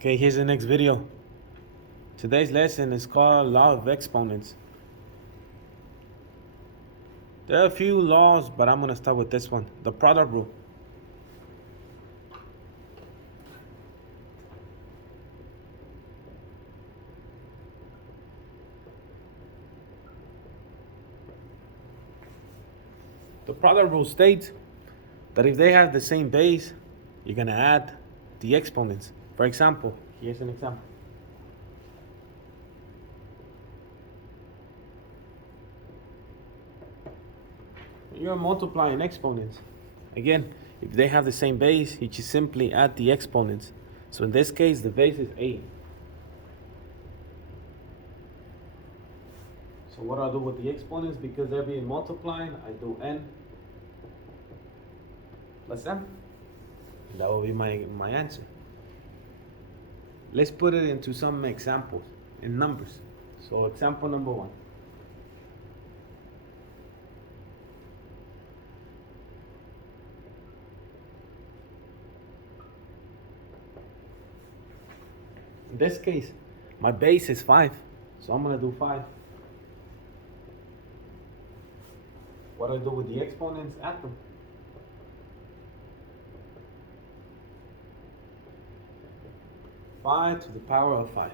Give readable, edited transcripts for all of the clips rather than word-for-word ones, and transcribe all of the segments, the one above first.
Okay, here's the next video. Today's lesson is called Law of Exponents. There are a few laws, but I'm going to start with this one, the product rule. The product rule states that if they have the same base, you're going to add the exponents. For example, here's an example. You're multiplying exponents. Again, if they have the same base, you just simply add the exponents. So in this case, the base is 8. So what I do with the exponents, because they're being multiplied, I do n plus m. And that will be my answer. Let's put it into some examples in numbers. So example number 1. In this case, my base is 5, so I'm going to do 5. What I do with the exponents, add them. Five to the power of 5.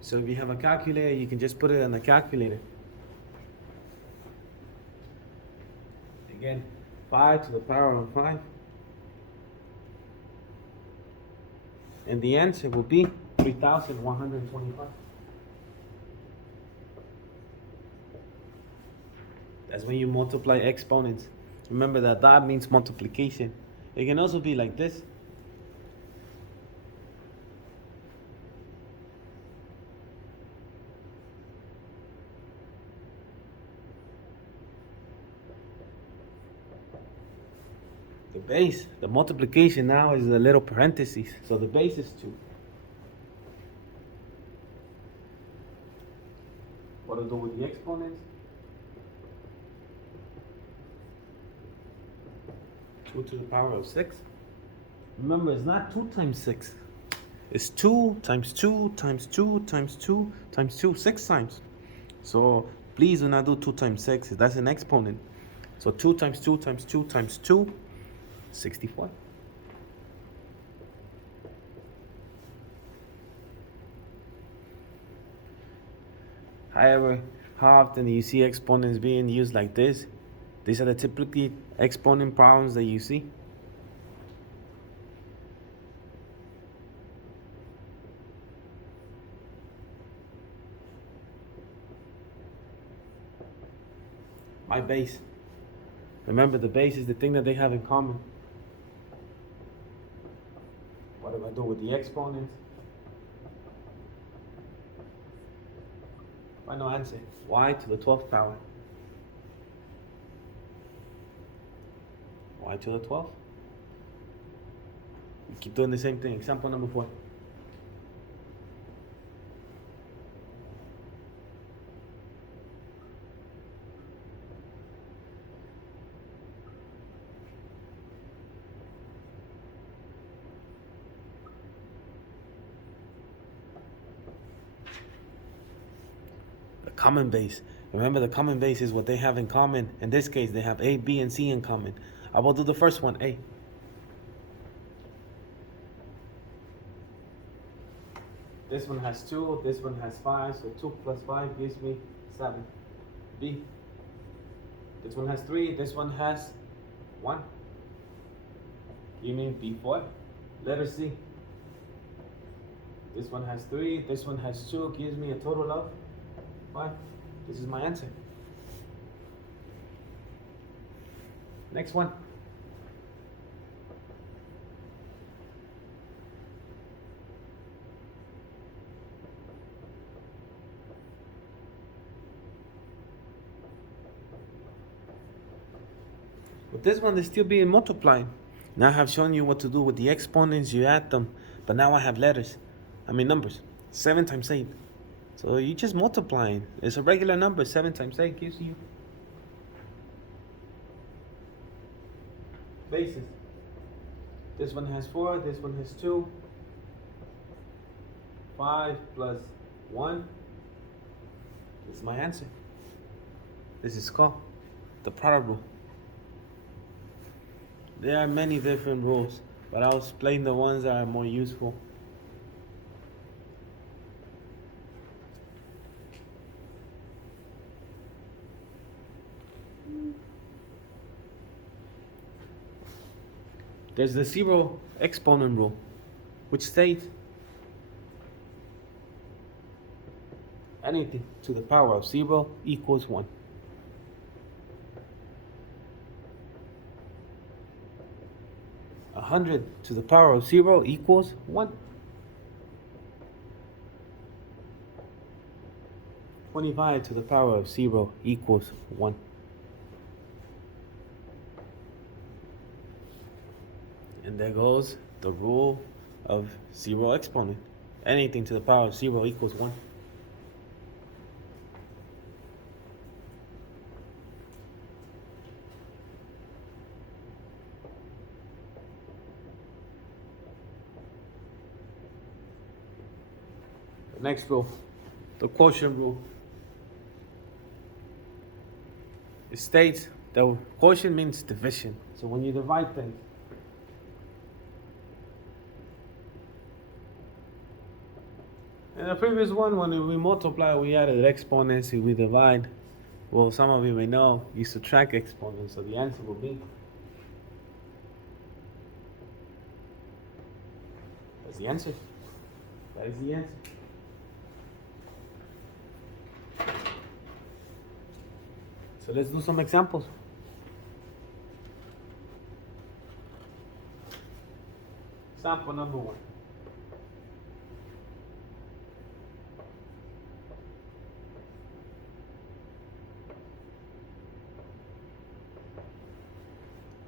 So if you have a calculator, you can just put it on the calculator. Again, 5 to the power of 5. And the answer will be 3,125. That's when you multiply exponents. Remember that means multiplication. It can also be like this. The base, the multiplication now is a little parentheses. So the base is 2. What do I do with the exponents? 2 to the power of 6. Remember, it's not 2 times 6. It's 2 times 2 times 2 times 2 times 2, 6 times. So please do not do 2 times 6. That's an exponent. So 2 times 2 times 2 times 2, 64. However, how often do you see exponents being used like this? These are the typically exponent problems that you see. My base. Remember, the base is the thing that they have in common. What do I do with the exponents? Final answer, y to the 12th power. Y to the 12th. We keep doing the same thing. Example number 4. Common base. Remember, the common base is what they have in common. In this case, they have A, B, and C in common. I will do the first one, A. This one has 2, this one has 5, so 2 plus 5 gives me 7. B. This one has 3, this one has 1. You mean B4? Letter C. This one has 3, this one has 2, gives me a total of 5. This is my answer. Next one. With this one, they're still being multiplied. Now I have shown you what to do with the exponents. You add them. But now I have numbers. 7 times 8. So you just multiplying. It's a regular number. 7 times 8 gives you bases. This one has 4, this one has 2, 5 plus 1 is my answer. This is called the product rule. There are many different rules, but I'll explain the ones that are more useful. There's the zero exponent rule, which states anything to the power of 0 equals 1. A 100 to the power of 0 equals 1. 25 to the power of 0 equals 1. And there goes the rule of zero exponent. Anything to the power of 0 equals 1. The next rule, the quotient rule. It states that quotient means division. So when you divide things, in the previous one, when we multiply, we added exponents. If we divide, well, some of you may know, you subtract exponents. So the answer will be, that's the answer. That is the answer. So let's do some examples. Example number 1.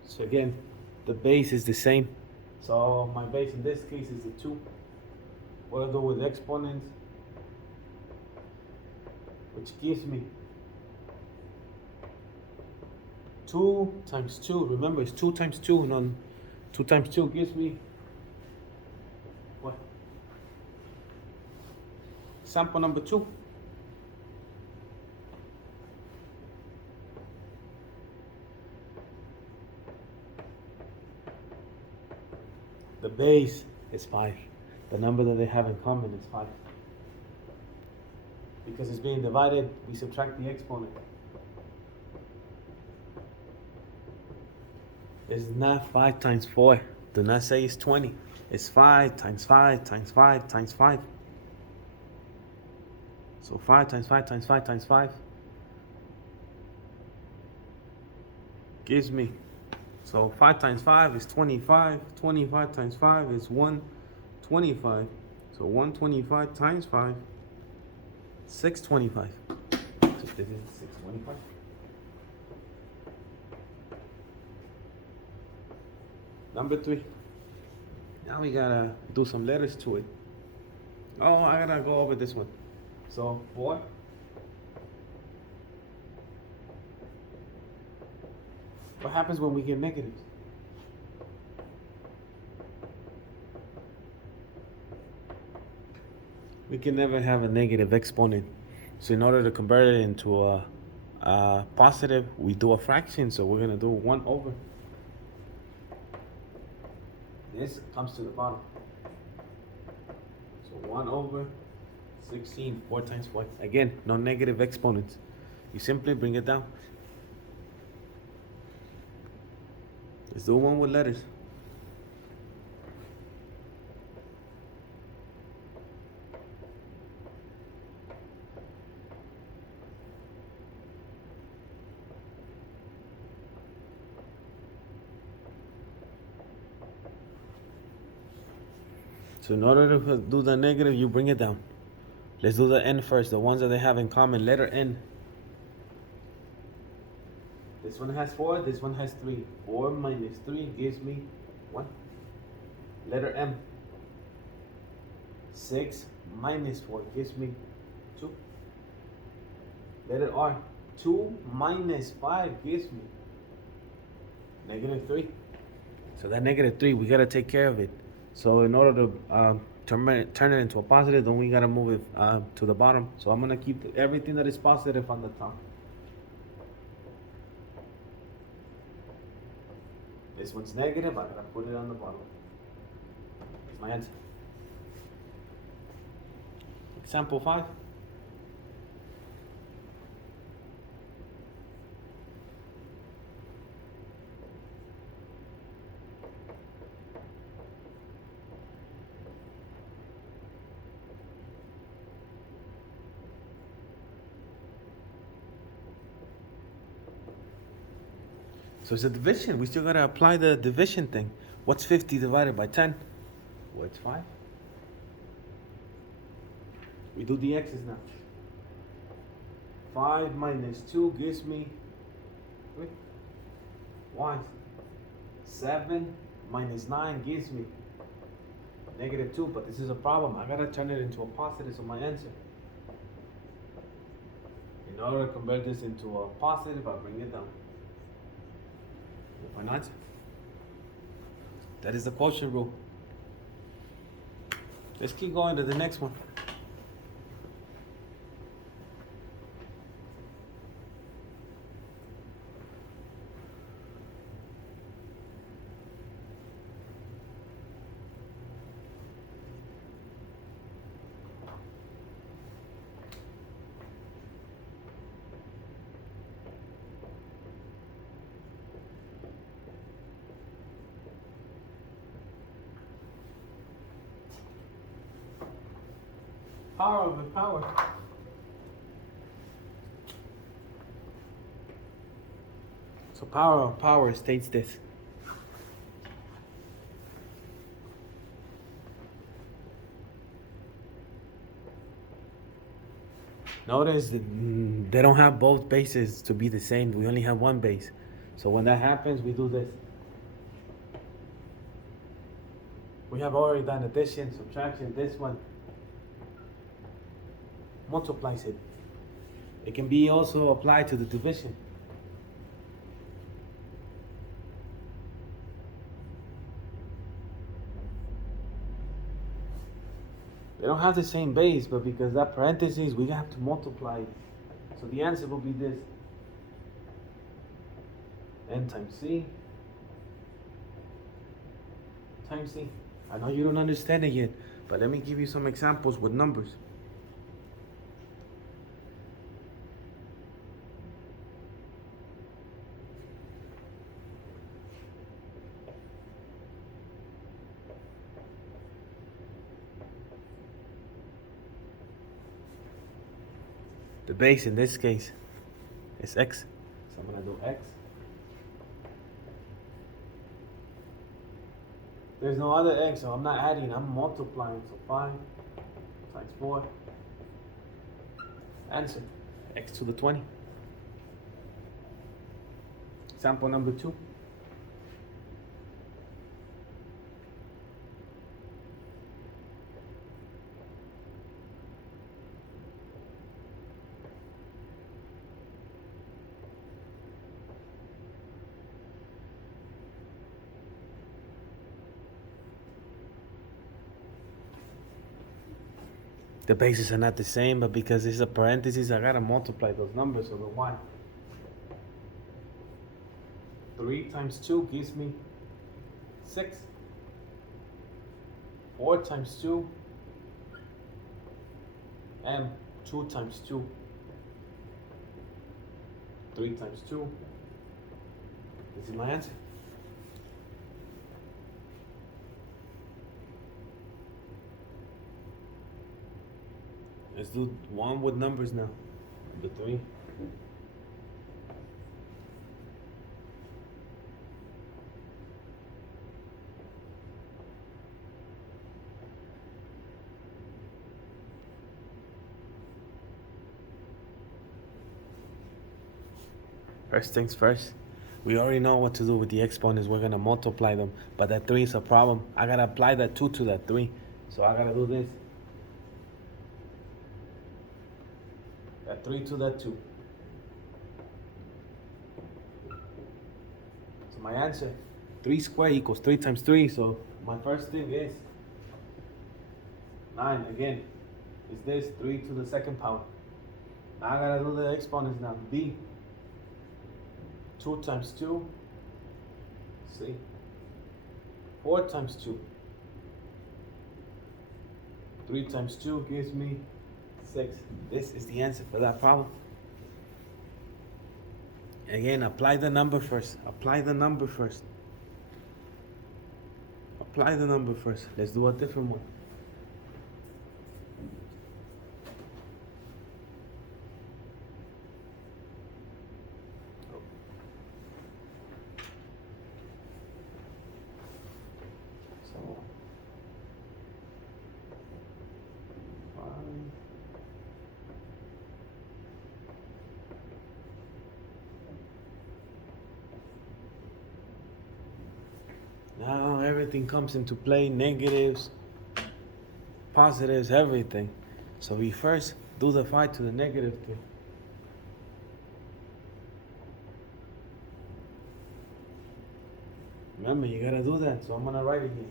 So again, the base is the same. So my base in this case is the 2. What I do with exponents, which gives me 2 times 2. Remember, it's 2 times 2. And 2 times 2 gives me what? Sample number 2. The base is 5. The number that they have in common is 5. Because it's being divided, we subtract the exponent. It's not 5 times 4. Do not say it's 20. It's 5 times 5 times 5 times 5. So 5 times 5 times 5 times 5 gives me, so 5 times 5 is 25. 25 times 5 is 125. So 125 times 5, 625. So this is 625. Number 3. Now we gotta do some letters to it. Oh, I gotta go over this one. So 4. What happens when we get negatives? We can never have a negative exponent. So in order to convert it into a positive, we do a fraction. So we're gonna do 1 over. This comes to the bottom. So 1 over 16, 4 times 4. Again, no negative exponents. You simply bring it down. Let's do one with letters. So in order to do the negative, you bring it down. Let's do the n first, the ones that they have in common. Letter N. This one has 4, this one has 3. 4 minus 3 gives me 1. Letter M. 6 minus 4 gives me 2. Letter R. 2 minus 5 gives me negative 3. So that negative 3, we got to take care of it. So in order to turn it into a positive, then we gotta move it to the bottom. So I'm gonna keep everything that is positive on the top. This one's negative, I gotta put it on the bottom. That's my answer. Example 5. So it's a division. We still gotta apply the division thing. What's 50 divided by 10? Well, it's 5. We do the x's now. 5 minus 2 gives me 3. Y. 7 minus 9 gives me negative 2. But this is a problem. I gotta turn it into a positive, so my answer. In order to convert this into a positive, I bring it down. Why not? That is the quotient rule. Let's keep going to the next one. Power of the power. So power of power states this. Notice that they don't have both bases to be the same. We only have one base. So when that happens, we do this. We have already done addition, subtraction. This one multiplies it. It can be also applied to the division. They don't have the same base, but because that parentheses, we have to multiply it. So the answer will be this. N times C times C. I know you don't understand it yet, but let me give you some examples with numbers. The base in this case is x. So I'm gonna do x. There's no other x, so I'm not adding, I'm multiplying. So 5 times 4. Answer, x to the 20. Example number 2. The bases are not the same, but because it's a parenthesis, I gotta multiply those numbers, so the y. 3 times 2 gives me 6. 4 times 2 and 2 times 2. 3 times 2. This is my answer. Let's do one with numbers now. Number 3. First things first, we already know what to do with the exponents. We're gonna multiply them, but that 3 is a problem. I gotta apply that 2 to that 3. So I gotta do this. That 3 to that 2. So my answer, 3 squared equals 3 times 3. So my first thing is 9 again. Is this 3 to the second power? Now I gotta do the exponents now. B. 2 times 2. C. 4 times 2. 3 times 2 gives me 6. This is the answer for that problem. Again, apply the number first. Apply the number first. Apply the number first. Let's do a different one. So, 5. Now everything comes into play, negatives, positives, everything. So we first do the 5 to the negative 3. Remember, you gotta do that, so I'm gonna write it here.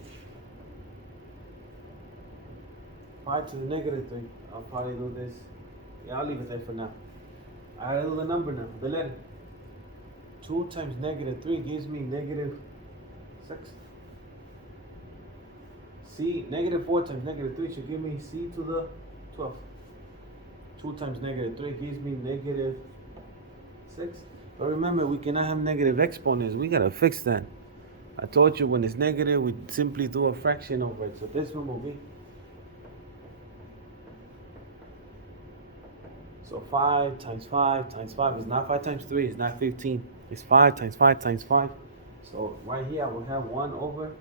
5 to the negative 3. I'll probably do this. Yeah, I'll leave it there for now. I gotta do the number now, the letter. 2 times negative 3 gives me negative 6. C, negative 4 times negative 3 should give me C to the 12. 2 times negative 3 gives me negative 6. But remember, we cannot have negative exponents. We gotta fix that. I told you when it's negative, we simply do a fraction over it. So this one will be. So 5 times 5 times 5 is not 5 times 3, it's not 15. It's 5 times 5 times 5. So right here I will have 1 over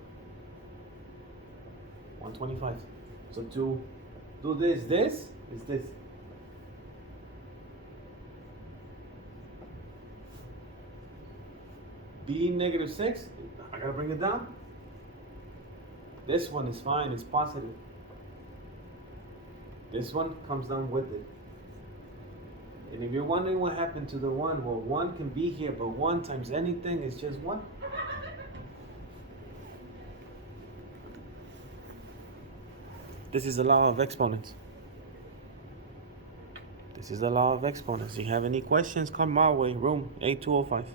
125. So to do this is this. B negative 6, I gotta bring it down. This one is fine, it's positive. This one comes down with it. And if you're wondering what happened to the 1, well, 1 can be here, but 1 times anything is just 1. This is the law of exponents. This is the law of exponents. If you have any questions, come my way. Room 8205.